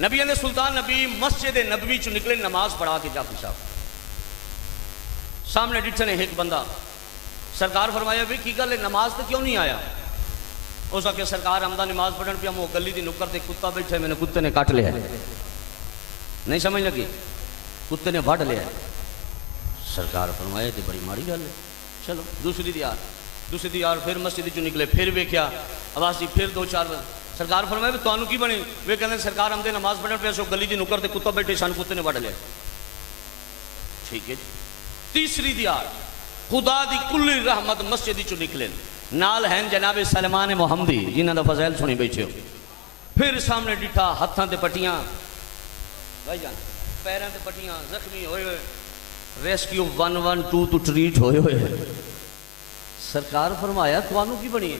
نبی نے سلطان نبی مسجد نبوی چ نکلے نماز پڑھا کے جا پیشاب سامنے ڈٹھے نے ایک بندہ سرکار فرمایا بھی کی گل ہے نماز تو کیوں نہیں آیا؟ اس آ کے سرکار آمدہ نماز پڑھن پیا وہ گلی دی نکر تے کتا بیٹھے میں نے کتے نے کٹ لیا نہیں سمجھ لگی کتے نے وڈ لیا سرکار فرمایا تے بڑی ماڑی گل ہے چلو دوسری دیار پھر مسجد چ نکلے پھر ویکھیا آواز دی پھر 2-4 بار سرکار فرمایا تانوں کی بنی وہ کہندے سرکار آمدے نماز پڑھن پیا سو گلی دی نکر تے کتا بیٹھے سن کتے نے وڈ لیا ٹھیک ہے تیسری دیار خدا دی کلی رحمت مسجد چ نکلے نال ہیں جناب سلمان محمدی جنہاں دا فضائل سنی بیٹھے ہو پھر سامنے ڈٹھا ہتھاں تے پٹیاں بھائی جان پیراں تے پٹیاں زخمی ہوئے ہوئے ریسکیو 112 تو ٹریٹ ہوئے ہوئے سرکار فرمایا توانوں کی بنی ہے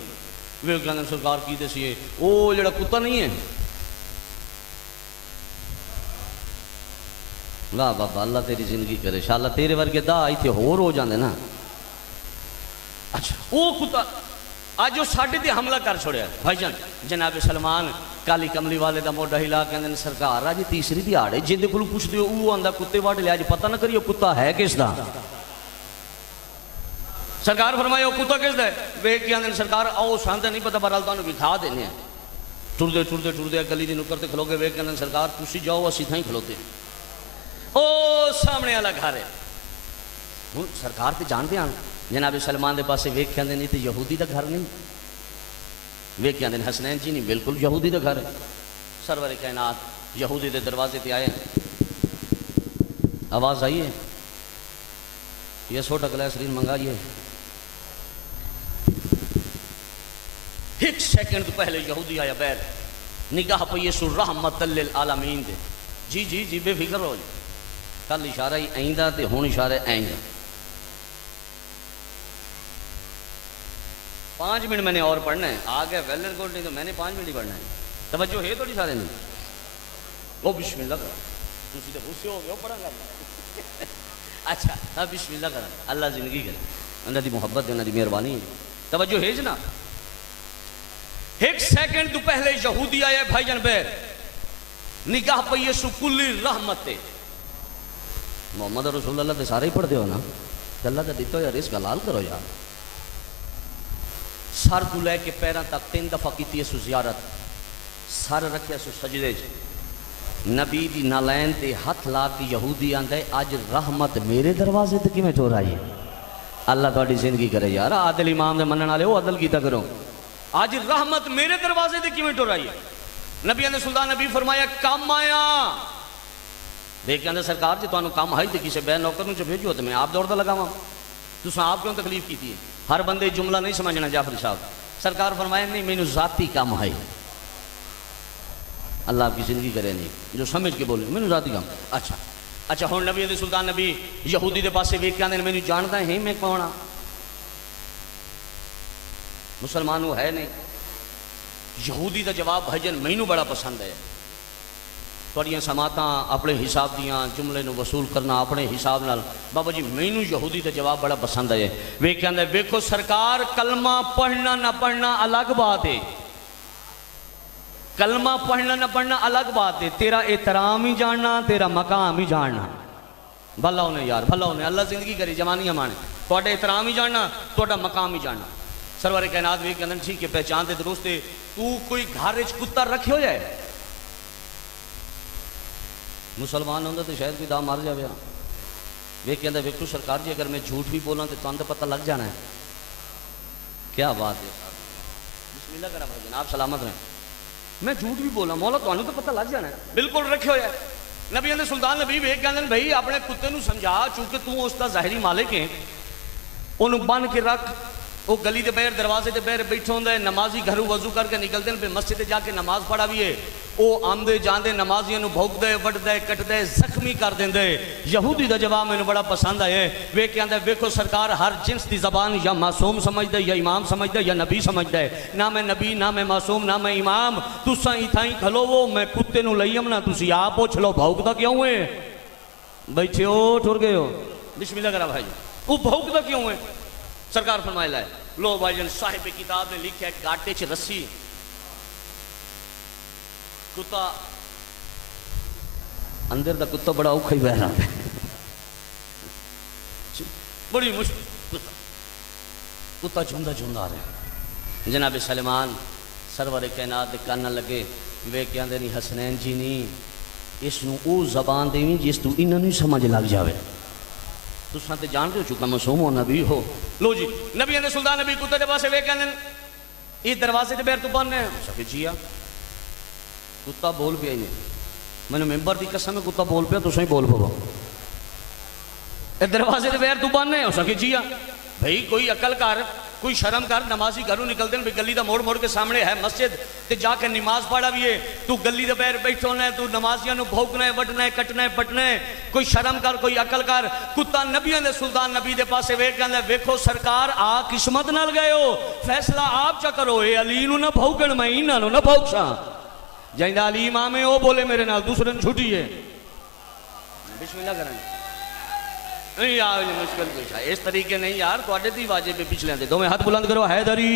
وہ کہندے سرکار کی دسیے او جڑا کتا نہیں ہے لا بابا اللہ تیری زندگی کرے انشاءاللہ تیرے ورگے دا آئی تھے ہور ہو جاندے نا اچھا وہ کتا آج وہ ساڑھے تے حملہ کر چھوڑیا بھائی جان جناب سلمان کالی کملی والے دا موڈا ہلا کہندے سرکار آج تیسری دی آڑے جن دے کلو پوچھ دیو وہ آندہ کتے واڑ لیا آج پتہ نہ کریو کتا ہے کس دا سرکار فرمایا وہ کتا کس دا ہے وہ کہندے سرکار آؤ ساندہ نہیں پتہ برحال تو انہوں بھی کھا دینے ہیں ٹر دے گلی دی نکر تے کھلو گے وہ کہندے سرکار تسی جاؤ اسی تھائیں کھلوتے او سامنے والا گھر ہے سرکار تے جان دے آن جناب سلمان دے پاسے ویک کہندے نہیں تے یہودی دا گھر نہیں ویک کہندے حسنین جی نہیں بالکل یہودی دا گھر ہے سرور کائنات یہودی دے دروازے تے آئے آواز آئی ہے یہ 100 ٹکلا سرین منگائیے ایک سیکنڈ پہلے یہودی آیا بیٹھ نگاہ پہ یسو رحمت للعالمین دے جی بے فکر ہو جائے کل اشارہ ہی آئندہ تے ہون اشارہ آئندہ 5 منٹ میں نے اور پڑھنا ہے آگے ویلر گولڈ نہیں تو میں نے 5 منٹ ہی پڑھنا ہے توجہ ہے تھوڑی سارے نہیں وہ بسم اللہ کرا تسی تے غصے ہو گئے پڑھا گا اچھا ہاں بسم اللہ کرا اللہ زندگی کرے انہاں دی محبت انہاں دی مہربانی توجہ ہے جنا ایک سیکنڈ تو پہلے یہودی آیا بھائی جان بیر نگاہ پہ یسو کلی رحمت ہے محمد رسول اللہ تے سارے ہی پڑھ دے ہو نا اللہ دا دیتا ہو یار اس حلال کرو یار سر تو لے کے پیران تک 3 دفعہ کی تھی سو زیارت سر رکھے سو سجدے نبی دی نالین تے ہاتھ لا کے یہودی آندے آج رحمت میرے دروازے تے کی میں ٹور آئی ہے اللہ تھوڑی زندگی کرے یار عادل امام دے منن والے ہو عدل کیتا کرو آج رحمت میرے دروازے تے کی میں ٹور آئی ہے نبی نے سلطان نبی فرمایا کام آیا دیکھ کے سرکار جی تو کام آئی تھی کسی بے نوکر نو بھیجو تو میں آپ دوڑ دا لگاواں تو آپ کیوں تکلیف کی تھی ہر بندے جملہ نہیں سمجھنا جعفر صاحب سرکار فرمایا نہیں میں نے ذاتی کام آئی اللہ آپ کی زندگی کرے نہیں جو سمجھ کے بولے میں نے ذاتی کام اچھا ہون نبی علیہ سلطان نبی یہودی دے پاسے ویک کے آنے میں نے جانتا ہے میں کون ہاں مسلمان وہ ہے نہیں یہودی دا جواب بھجن میں نے بڑا پسند ہے تھوڑیاں سماعتاں اپنے حساب دیاں جملے نو وصول کرنا اپنے حساب نال بابا جی مینوں یہودی دا جواب بڑا پسند ہے وہ کہندا ہے دیکھو سرکار کلمہ پڑھنا نہ پڑھنا الگ بات ہے کلمہ پڑھنا نہ پڑھنا الگ بات ہے تیرا احترام ہی جاننا تیرا مقام ہی جاننا بھلا ہونے یار بھلا ہونے اللہ زندگی کرے جوانیاں مانے تھوڑا احترام ہی جاننا تھوڑا مقام ہی جاننا سرور کائنات وہ کہندے ٹھیک ہے پہچان دے درست ہے تو کوئی گھر وچ کتا رکھے ہو جائے مسلمان ہوندے تو شاید کوئی دا مار جاوے وہ کہندا ویکھو سرکار جی اگر میں جھوٹ بھی بولاں تے تانوں پتہ لگ جانا ہے کیا بات ہے بسم اللہ کرا بھائی جناب سلامت رہیں میں جھوٹ بھی بولا مولا تانوں تو پتہ لگ جانا ہے بالکل رکھے ہویا ہے نبی نے سلطان نبی وہ کہندے بھائی اپنے کتے نو سمجھا چونکہ تو اس دا ظاہری مالک ہے اونوں بن کے رکھ وہ گلی دے بیر دروازے دے بیر بیٹھے ہوندے نمازی گھروں وضو کر کے نکلتے ہیں مسجد جا کے نماز پڑھا بھی ہے وہ آمدے جاندے نمازیاں نو بھوک دے وٹ دے کٹ دے زخمی کر دیں دے یہودی دا جواب میں بڑا پسند ہے وہ کہندے ویکھو سرکار ہر جنس دی زبان یا معصوم سمجھ دے یا امام سمجھ دے یا نبی سمجھ دے نہ میں نبی نہ میں معصوم نہ میں امام تساں ایتھائیں کھلو وہ میں کتے نو لئیم نہ تسی آپ پوچھ لو بھوک دا کیوں ہے بیٹھے ہو ٹر گئے ہو بسم اللہ کرا بھائی وہ بھوک دا کیوں ہے سرکار فرمائے لائے لو بھائی جن صاحب کتاب نے لکھا ہے گاٹے چ رسی کتا اندر دا کتا بڑا اوکھا ہی بہ رہا ہے، بڑی مشکل کتا چوندا چوندا آ رہا۔ جناب سلیمان سرور کائنات دے کان لگے وے کہ آندے نہیں حسنین جی نہیں، اس نو او زبان دیویں جس تو انہاں نوں سمجھ لگ جاوے۔ تساں تے جان دے چکا معصوم ہو نبی ہو، لو جی نبی نے سلطان نبی کتے دے پاسے وے کہندے یہ دروازے تے بیر تو بننے ہیں سکے جیا کتا بول پیا ہی نہیں، میں نے ممبر دی قسم ہے کتا بول پیا تو سہی بول پوا، یہ دروازے تے بیر تو بننے ہو سکے جیا بھئی کوئی عقل کر کوئی شرم کر، نمازی گھروں نکلتے ہیں گلی دا موڑ موڑ کے سامنے ہے مسجد تے جا کے نماز پڑھا بھی ہے، تو گلی دے بیر بیٹھونا ہے، تو نمازیاں نو بھوکنا ہے، وٹنا ہے، کٹنا ہے، پٹنا ہے، کوئی شرم کر کوئی عقل کر۔ کتا نبیوں دے سلطان نبی دے پاسے ویکھ کہندا ویکھو سرکار آ قسمت نال گئے ہو، فیصلہ آپ چا کرو، اے علی نو نہ بھوکن میں انہاں نو نہ بھوکساں، جائندہ علی امام ہے او بولے میرے نال دوسرے نے چھٹی ہے۔ بسم اللہ کریں نہیں یار یہ مشکل کچھ ہے اس طریقے نہیں یار تو آڈے دی واجب پہ پچھلے دے دو میں ہاتھ بلند کرو حیدری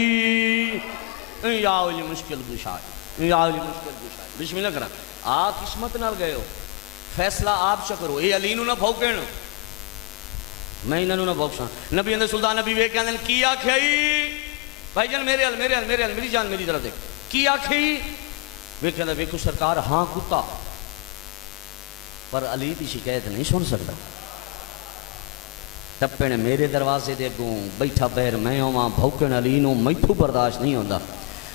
نہیں یار یہ مشکل کچھ ہے نہیں یار یہ مشکل کچھ ہے۔ بسم اللہ کریں آ قسمت نال گئے ہو فیصلہ آپ چا کرو، اے علی نو نہ بھوکن میں انہوں نہ بھوکساں۔ نبی اندر سلطان نبی وے کہندے کی آکھئی بھائی جان میرے حل میری جان میری طرف دیکھ کی آکھئی وے کہندے ویکھو سرکار ہاں کتا پر علی دی شکایت نہیں سن سکتا، ٹپن میرے دروازے دے گوں بیٹھا بیر میں ہوں بھوکن علی نو میتھو برداشت نہیں ہوندا۔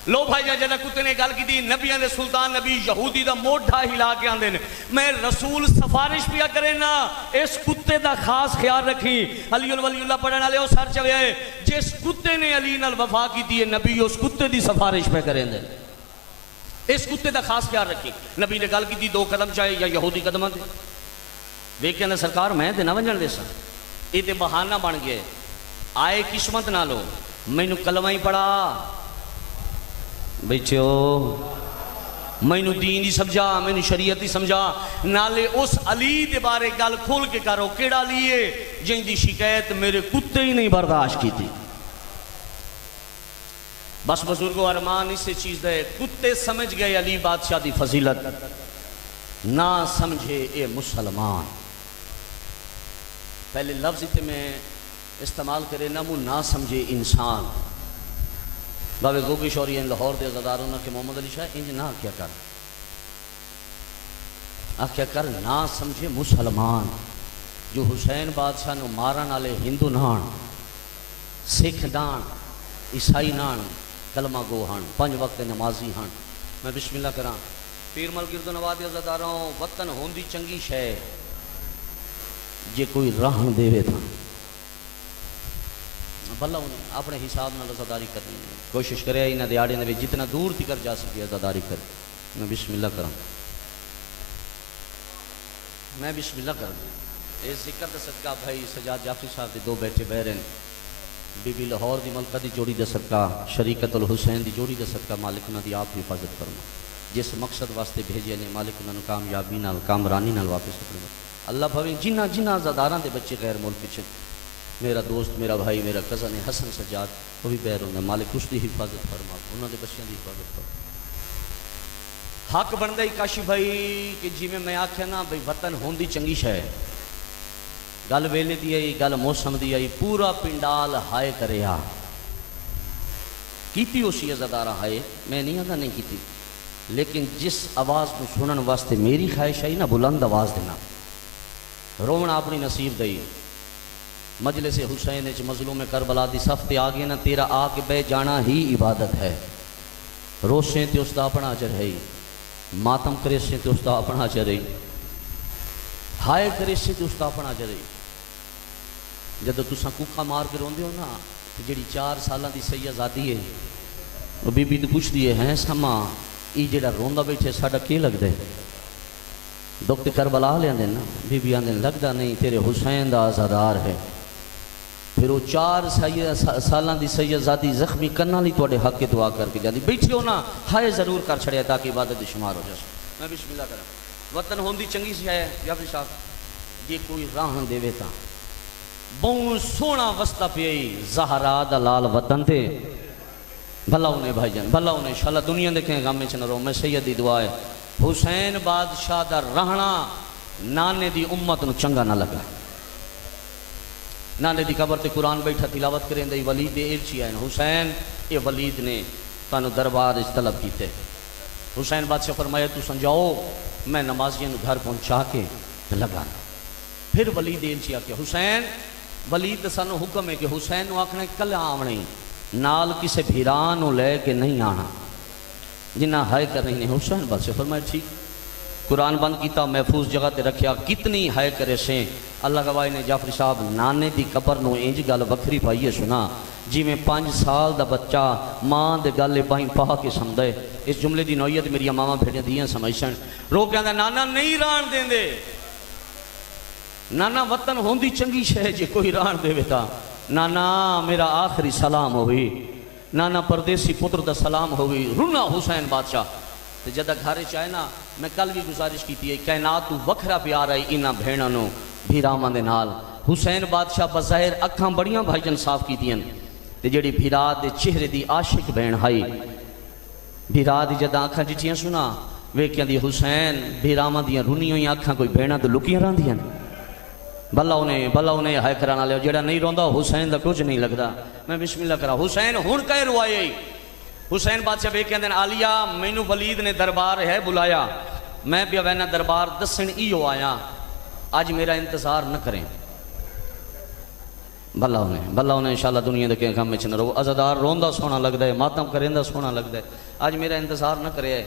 لو بھائی جان جنہ کتے نے گل کی دی نبیاں دے سلطان نبی یہودی دا موڈھا ہلا کے آندے میں رسول سفارش پیا کرے نا اس کتے دا خاص خیال رکھی، علی ولی اللہ پڑھن والے او سر چوے جس کتے نے علی نال وفا کی دی نبی اس کتے دی سفارش پہ کریں دے، اس کتے دا خاص خیال رکھی۔ نبی نے گل کی دی 2 قدم چاہے یا یہودی قدماں دے ویکھے نا سرکار میں تے نہ ونجن دے سا، یہ تے بہانہ بن گئے آئے قسمت نہ لو مینو کلمہ ہی پڑھا بچو مینو دین ہی سمجھا مینو شریعت ہی سمجھا، نالے اس علی دے بارے گل کھول کے کرو کیڑا لیے جن دی شکایت میرے کتے ہی نہیں برداشت کی تھی۔ بس بزرگو ارمان اس سے چیز دے کتے سمجھ گئے علی بادشاہ دی فضیلت نہ سمجھے اے مسلمان، پہلے لفظ تے میں استعمال کرے نمو نہ سمجھے انسان، بابے گوگی شوری ان لاہور دے عزاداروں نے کہ محمد علی شاہ انج نہ کیا کر آکھیا کر نہ سمجھے مسلمان جو حسین بادشاہ نو مارن والے ہندو نان سکھ نان عیسائی نان کلمہ گو ہن 5 وقت نمازی ہن۔ میں بسم اللہ کراں پیر مل گرد نواز عزاداروں وطن ہوندی چنگی شے جے کوئی رہن دے تھا بھلا انہیں اپنے حساب نہ عزاداری کرنی کوشش کرے انہاں دیاڑے نے جتنا دور تھی کر جا سکے عزاداری کر۔ میں بسم اللہ کراں میں بسم اللہ کراں اس ذکر دا صدقہ بھائی سجاد جعفری صاحب دے 2 بیٹے بہرن بی بی لاہور دی ملکہ دی جوڑی دا صدقہ شریکت الحسین دی جوڑی دا صدقہ مالک انہاں دی آپ حفاظت فرما، جس مقصد واسطے بھیجے نے مالک انہاں نوں کامیابی نال کامرانی نال واپس فرما۔ اللہ بھویں جنہ عزاداراں دے بچے غیر ملک چ میرا دوست میرا بھائی میرا کزن ہے حسن سجاد وہ بھی بیر ہونا مالک اس دی حفاظت فرما، انہوں نے بچیاں دی حفاظت فرما۔ حق بندا ہی کاشی بھائی کہ جی میں آکھیا نا بھائی وطن ہوندی چنگی شے گل ویلے دی آئی گل موسم دی آئی پورا پنڈال ہائے کرے آ کیتی اسی عزادارہ ہائے میں نہیں آدھا نہیں کیتی، لیکن جس آواز کو سنن واسطے میری خواہش آئی نا بلند آواز دینا رونا اپنی نصیب دئی۔ مجلس حسین اچ مظلوم کربلا دی صف تے آگے نا تیرا آ کے بے جانا ہی عبادت ہے، روسیں تے اس دا اپنا اجر ہے، ماتم کرے سے تے اس دا اپنا اجر ہے، ہائے کرے سے تے اس دا اپنا اجر ہے۔ جدو تساں کوکھا مار کے روندے ہو نا جڑی 4 سالاں دی سیدزادی ہے وہ بی بی تے پوچھدی ہے ہیں سما ای جڑا روندا بیٹھے ساڈا کی لگدا ہے؟ دکھ کربلا لے آندے نا بی بی آندے لگدا نہیں تیرے حسین دا عزادار ہے۔ پھر وہ 4 سالاں دی سیدزادی زخمی کرنا لی توڑے حق کے دعا کر کے جاندی بیٹھی ہو نا ہائے ضرور کر چھڑیا تاکہ عبادت شمار ہو جائے۔ میں بسم اللہ کروں وطن ہوندی چنگی سی ہے جعفری صاحب یہ کوئی راہن دے وے تا بہت سونا وسطہ پیئی زہرا دا لال وطن تے بھلا انہیں بھائی جان بھلا انہیں انشاءاللہ دنیا دیکھیں غم میں چنہ رو میں سیدی دعا ہے حسین بادشاہ دا رہنا نانے دی امت نو چنگا نہ لگا. نانے دی قبر تے قرآن بیٹھا تلاوت کریں دے ولید دے ایلچی آئے حسین اے ولید نے تانو دربار اس طلب کیتے. حسین بادشاہ فرمایا تو سنجاؤ میں نمازیاں گھر پہنچا کے لگانا. پھر ولید ایلچی آ کے حسین ولید سانو حکم ہے کہ حسین نو آکھنا کل آونے نال کسے بھیران لے کے نہیں آنا جنہ ہائے کر رہی نے. حسین بادشاہ فرمایا ٹھیک. قرآن بند کیتا محفوظ جگہ تے رکھیا. کتنی ہائے کرے سے اللہ گواہی نے جعفری صاحب نانے دی قبر نو انج گل وکھری پائیے سنا جی میں 5 سال دا بچہ ماں دے گل بائیں پا کے سمدے. اس جملے دی نوعیت میری ماما بھیڑیاں دیاں سمجھن رو کہندا نانا نہیں ران دین دے. نانا وطن ہوندی چنگی شے جے کوئی ران دے ویتا. نانا میرا آخری سلام ہوئی. نانا پردیسی پتر دا سلام ہوئی. رونا حسین بادشاہ تے جدہ گھارے چاہے نا میں کل بھی گزارش کیتی ہے کائنات تو وکھرا پیار آئی انہاں بھیڑاں نو بھیراواں دے نال. حسین بادشاہ بظاہر اکھاں بڑیاں بھائی جن صاف کیتیاں تے جڑی بھیرا دے چہرے دی عاشق بہن ہائی بھیرا دی جدہ اکھاں ڈٹھیاں سنا ویکھیاں دی حسین بھیراواں دیاں رونی ہوئی اکھاں کوئی بہناں تے لکیاں راندیاں بھلا انہیں ہائے کرانا لے جڑا نہیں روندا حسین دا کچھ نہیں لگدا. میں بسم اللہ کرا حسین ہن کہے روائے. حسین بادشاہ ویکھیاں دین عالیہ مینوں ولید نے دربار ہے بلایا میں بھی وینا دربار دسن ایو آیا آج میرا انتظار نہ کریں. بھلا انہیں انشاءاللہ دنیا دے کہیں کام میں چھ نہ رہو. عزادار روندا سونا لگدا ہے ماتم کریندہ سونا لگدا ہے. آج میرا انتظار نہ کرے.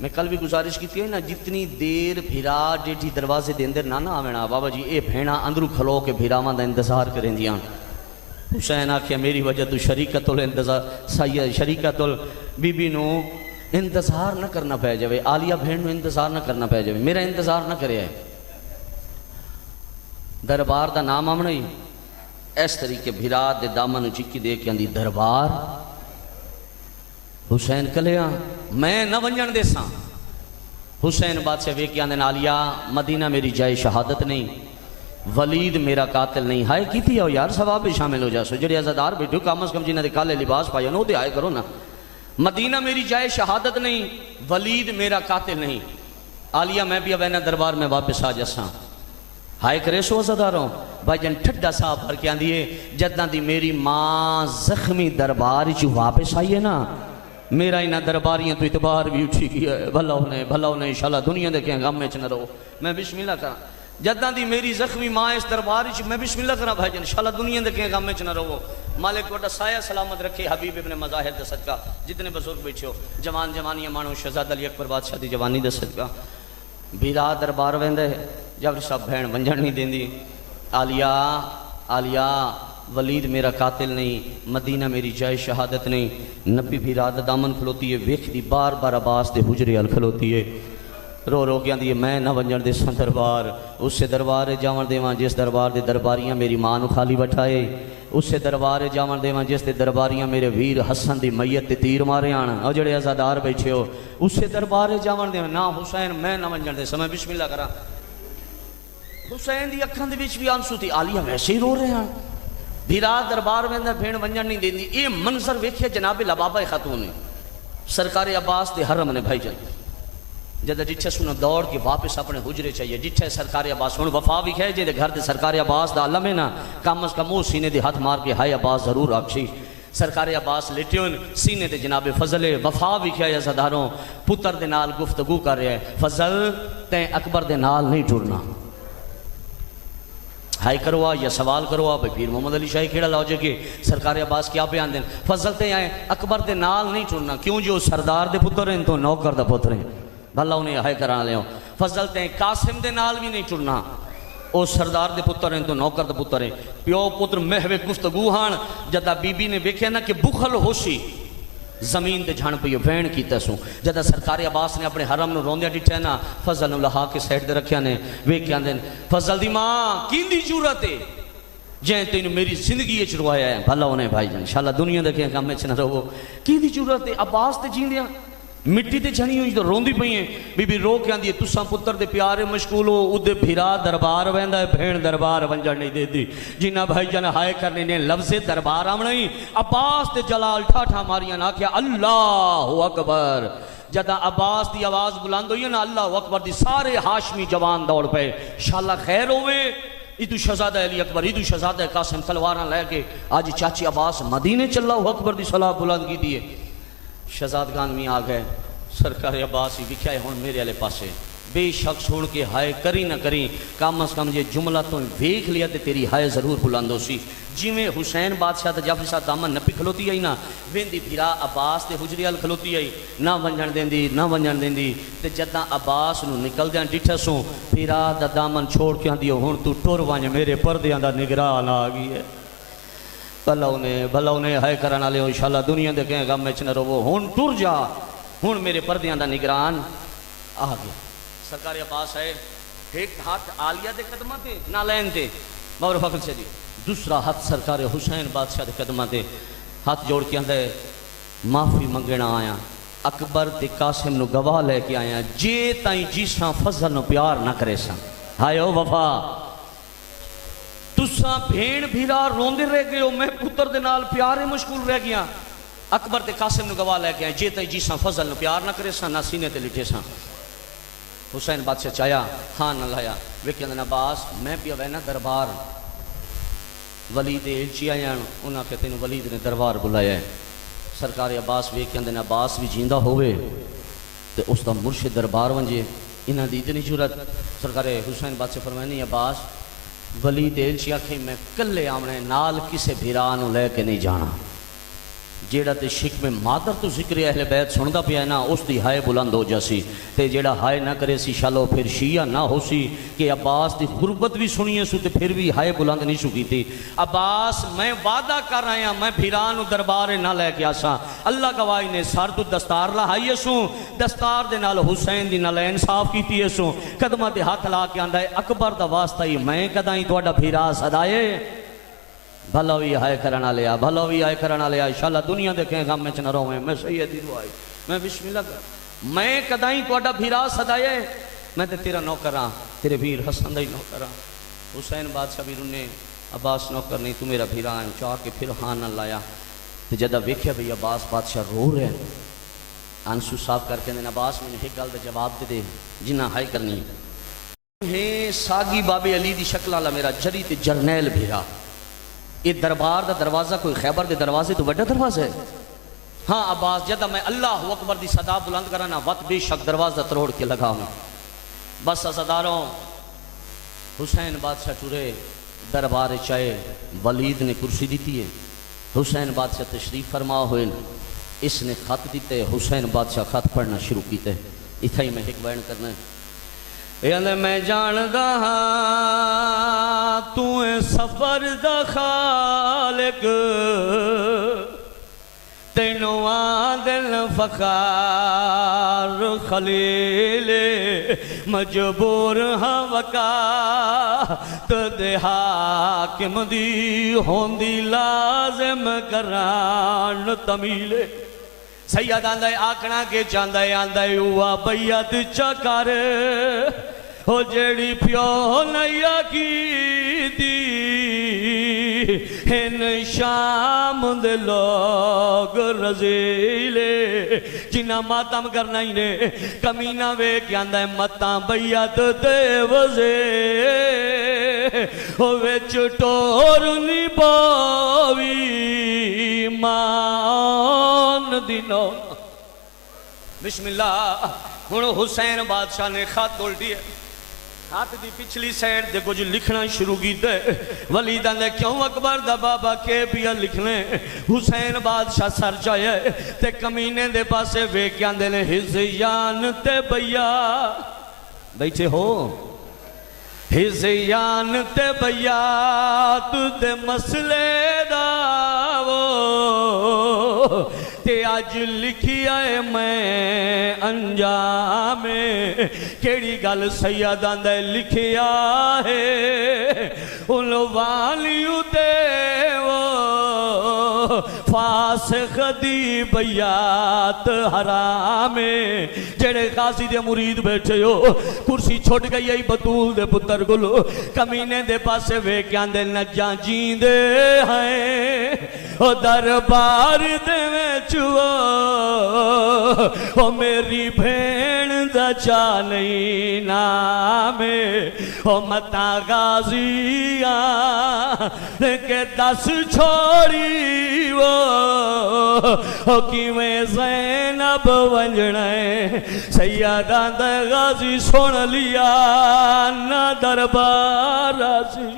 میں کل بھی گزارش کی تھی نا جتنی دیر بھیرا ڈیٹھی دروازے دے اندر نہ آوینا بابا جی اے بھیڑا اندرو کھلو کے بھیراواں دا انتظار کریں دیاں. حسین آکھیا میری وجہ تو شریکت الانتظار سید شریکت بی بی نو انتظار نہ کرنا پہ جاوے. عالیہ بھیڑ نو انتظار نہ کرنا پہ جاوے. میرا انتظار نہ کرے. دربار دا نام آمنا ہی اس طریقے بھیرا دے دامن چکی دے کے اندی دربار. حسین کلیاں میں نہ ونجن دے ساں. حسین بادشاہ ویکیاں دے عالیہ مدینہ میری جائے شہادت نہیں ولید میرا قاتل نہیں. ہائے کی تھی ہو یار ثواب بھی شامل ہو جاسو. جڑے عزادار بیٹھو کم از کم جنہ دے کالے لباس پایا نو دے آئے کرو نا. مدینہ میری جائے شہادت نہیں ولید میرا قاتل نہیں. عالیہ میں بھی اب دربار میں واپس آ جاساں. ہائے کرے سو عزاداروں بھائی جن ٹھڈا صاحب بھر کے آندیے جدہ دی میری ماں زخمی دربار چو واپس آئیے نا میرا انہا درباریاں تو اعتبار بھی اٹھی گیا ہے. بھلا انہیں انشاءاللہ دنیا دے کہیں غم میں چھ نہ رہو. میں بسم اللہ کرا جدہ دی میری زخمی ماں اس درباری چھ میں بسم اللہ کرا بھائی جان انشاءاللہ دنیا دے کہیں غم میں چھ نہ رہو. مالک وڈا سایہ سلامت رکھے حبیب ابن مظاہر دے صدقہ. جتنے بزرگ بیٹھے ہو جوان جوانیاں مانو شہزاد علی اکبر بادشاہ دی جوانی دے صدقہ. بھیرا دربار ویندے جب سب بہن ونجن نہیں دین دی. عالیہ ولید میرا قاتل نہیں مدینہ میری جائے شہادت نہیں. نبی بھی رات دامن کھلوتی ہے ویکھ دی بار بار عباس دے حجرے ال کھلوتی ہے. رو رو کے آندی ہے میں نہ ونجن دے سن دربار. اس سے دربار جاون دیواں جس دربار دے درباریاں میری ماں نو خالی بٹھائے. اس سے دربار جاون دیواں جس دے درباریاں میرے ویر حسن دی میت تے تیر مارے آن. او جڑے عزادار بیٹھے ہو اس سے دربار جاون دیواں نا حسین میں نہ ونجن دے سمے بسم اللہ کرا. حسین دی اکھاں دے وچ بھی آنسو تھی. عالیہ ویسے ہی رو رہے ہیں. بھیرا دربار ویندا بھیڑ ونجن نہیں دیندی. اے منظر ویکھے جناب لبابہ خاتون نے سرکار عباس دے حرم نے بھائی جان جدہ جتھے سنو دوڑ کے واپس اپنے حجرے چاہیے جتھے سرکار عباس ہن وفا بھی ہے جے دے گھر دے سرکار عباس دا علم ہے نا کم از کم وہ سینے دے ہاتھ مار کے ہائے عباس ضرور آکشی. سرکار عباس لیٹیون سینے دے جناب فضل وفا بھی کیا یا صداروں پتر دے نال گفتگو کر رہے ہیں. فضل تیں اکبر دے نال نہیں ٹرنا. ہائی کروا یا سوال کروا بھائی پیر محمد علی شاہی کھیڑا لاؤ جے کہ سرکار عباس کیا بیان دیں. فضل تے آئے اکبر دے نال نہیں ٹرنا کیوں جو سردار دے پتر ہیں تو نوکر دے پتر ہیں. بھلا انہیں ہائے کرانا لے ہو. فضل تے قاسم دے نال بھی نہیں ٹرنا او سردار دے پتر ہیں تو نوکر دے پتر ہیں. پیو پتر محوے گفتگو ہان جدہ بی بی نے بیکھے نا کہ بخل ہوشی زمین دے جھان پہ یہ وین کی تسوں. جدہ سرکار عباس نے اپنے حرم نو روندیا ڈٹھے نا فضل نو لہا کے سیٹ دے رکھیا نے ویکھیاں دیں فضل دی ماں کیندی جورت ہے جہیں تینوں میری زندگی اچ روایا ہے. بھلا انہیں بھائی جان انشاءاللہ دنیا دے کہیں کام میں چھنا رہو. کیندی جورت ہے عباس تے جیندیاں مٹی تے چھنی ہوئی تو روندی پئی ہیں. بی بی رو کے آندی ہے تساں پتر دے پیارے مشغول ہو اودے بھیرا دربار ویندا ہے بھین دربار ونجن نہیں دیتی. جنہ بھائی جان ہائے کرنے نے لفظ دربار آمنا ہی عباس تے جلال ٹھاٹھا ماریاں نہ کیا اللہ اکبر. جدا عباس دی آواز بلند ہوئی نا اللہ اکبر دی سارے ہاشمی جوان دوڑ پے انشاءاللہ خیر ہوئے ادو شہزادہ علی اکبر ادو شہزادہ قاسم تلواراں لے کے آج چاچی عباس مدینے چل اللہ اکبر دی صلاح بلند کی دیئے شہزادگان میں آ گئے سرکار عباس ہی بکھیا ہے ہون میرے علیہ پاسے بے شک سن کے ہائے کری نہ کری کم از کم یہ جملہ تو ویکھ لیا تے تیری ہائے ضرور بلند ہو سی جی میں حسین بادشاہ تے جب ساتھ دامن نپی کھلوتی آئی نا ویندی پھرا عباس تے حجری ال کھلوتی آئی نہ ونجن دین دی تے جداں عباس نو نکل دیاں ڈٹھا سوں پھرا دا دامن چھوڑ کے دیو ہن تو ٹر ونج میرے پردیاں دا نگران آ گئی ہے بھلا انہیں ہائے کرنا لے انشاءاللہ دنیا دے کہیں غم میں چنہ رو ہن ٹر جا ہن میرے پردیاں دا نگران آ گیا سرکار عباس ہے ایک ہاتھ عالیہ دے قدمہ دے نالین دے باور فخر سے دی دوسرا ہاتھ سرکار حسین بادشاہ دے قدمہ دے ہاتھ جوڑ کے اندے معافی منگنا آیا اکبر تے قاسم نو گواہ لے کے آیا جے تائیں جیساں فضل نو پیار نہ کرے ساں ہائے او وفا تساں بھین بھیرا روندے رہ گئے ہو میں پتر دے نال پیارے مشغول رہ گیا اکبر تے قاسم نو گواہ لے کے آیا جے تائیں جیساں فضل نو پیار نہ کرے ساں نہ سینے تے لٹے ساں حسین بادشاہ چاہیا ہاں نہ لایا ویکھے اندر عباس میں پیا وینا دربار ولید ایلچی آیا انہاں کہتے ہیں ولید نے دربار بلایا ہے سرکار عباس ویکھے اندر عباس بھی جیندہ ہوئے تو اس دا مرشد دربار ونجے انہاں دی اتنی جرت سرکار حسین بادشاہ فرمائنی عباس ولید ایلچی آکھیں میں کلے آمنے نال کسے بھیرانو لے کے نہیں جانا جیڑا تے شک میں مادر تو ذکر اہل بیت سندا پیا ہے نا اس دی ہائے بلند ہو جاسی تے جیڑا ہائے نہ کرے سی شالو پھر شیعہ نہ ہو سی کہ عباس دی غربت بھی سنیے سو تے پھر بھی ہائے بلند نہیں سکی تھی عباس میں وعدہ کر رہا ہوں میں بھیرانو دربارے نہ لے کے آساں اللہ گواہی نے سر تو دستار لہائیے سوں دستار دے نال حسین دی نالین صاف کیتی ہے سوں قدمہ دے ہاتھ لا کے آندا ہے اکبر دا واسطہ ہی میں کدائیں تواڈا بھیرا صدائے بھلوی ہائے کرنا لیا بھلوی ہائے کرنا لیا انشاءاللہ دنیا دے کہیں غم میں چنہ روئے میں سیدی دعائی میں بسم اللہ کر میں کدائیں توڑا بھیرا صدائے میں تے تیرا نوکراں تیرے بھیر حسن دائی نوکراں حسین بادشاہ بھی رنے عباس نوکر نہیں تو میرا بھیرا ہے چاہ کے پھر ہاں نہ لایا تے جدہ ویکھیا بھی عباس بادشاہ رو رہے ہیں آنسو صاف کر کے دیں عباس میں نے ایک گل دے جواب دے دے جنہ ہائے کرنی ہے ساگی بابے علی دی شکل والا میرا جری تے جرنیل بھیرا یہ دربار دا دروازہ کوئی خیبر دے دروازے تو بڑا دروازہ ہے ہاں عباس جدہ میں اللہ اکبر دی صدا بلند کرانا وقت بے شک دروازہ تروڑ کے لگا ہوں بس ازاداروں حسین بادشاہ چورے دربار چاہے ولید نے کرسی دیتی ہے حسین بادشاہ تشریف فرما ہوئے اس نے خط دیتے حسین بادشاہ خط پڑھنا شروع کیتے اتھا ہی میں ایک بیان کرنا ہے یعنی میں جاندہ تو سفر دا خالق تینوں آدل فخار خلیل مجبور ہاں وقا تدے حاکم دی ہوندی لازم کران تمیل سید آندھائی آکھنا کے چاندھائی آندھائی ہوا بیعت چکر ہو جیڑی پیو نیا کی دی ہن شام دے لوگ رزیلے جنہ ماتم کرنا ہی نے کمینہ وے کیا اندھائی متاں بیعت دے وزے ہوئے چٹور نی باوی مان دینوں بسم اللہ ہن حسین بادشاہ نے خط الٹی ہے ہاتھ دی پچھلی سائڈ دے کچھ لکھنا شروع کی دے ولیدہ نے کیوں اکبر دا بابا کے پیا لکھنے حسین بادشاہ سر چاہے تے کمینے دے پاسے ویکیاں دے نے حزیان تے بیا بیٹھے ہو حزیان تے بیا تو دے مسئلے داو تے آج لکھی آئے میں انجام کیڑی گل سیدان دے لکھی آئے ان والیو دے وہ فاسق دی بیات حرام جڑے قاضی دے مرید بیٹھے ہو کرسی چھوٹ گئی ای بطول دے پتر گلو کمینے دے پاسے ویکیاں دے نجاں جیندے ہیں او دربار دے میں چوو او میری بھین دا چا نہیں نامے او متا غازی کہ دس چھوڑی وہ کیویں زینب ونجنے سیادہ دے غازی سن لیا نہ دربار آسی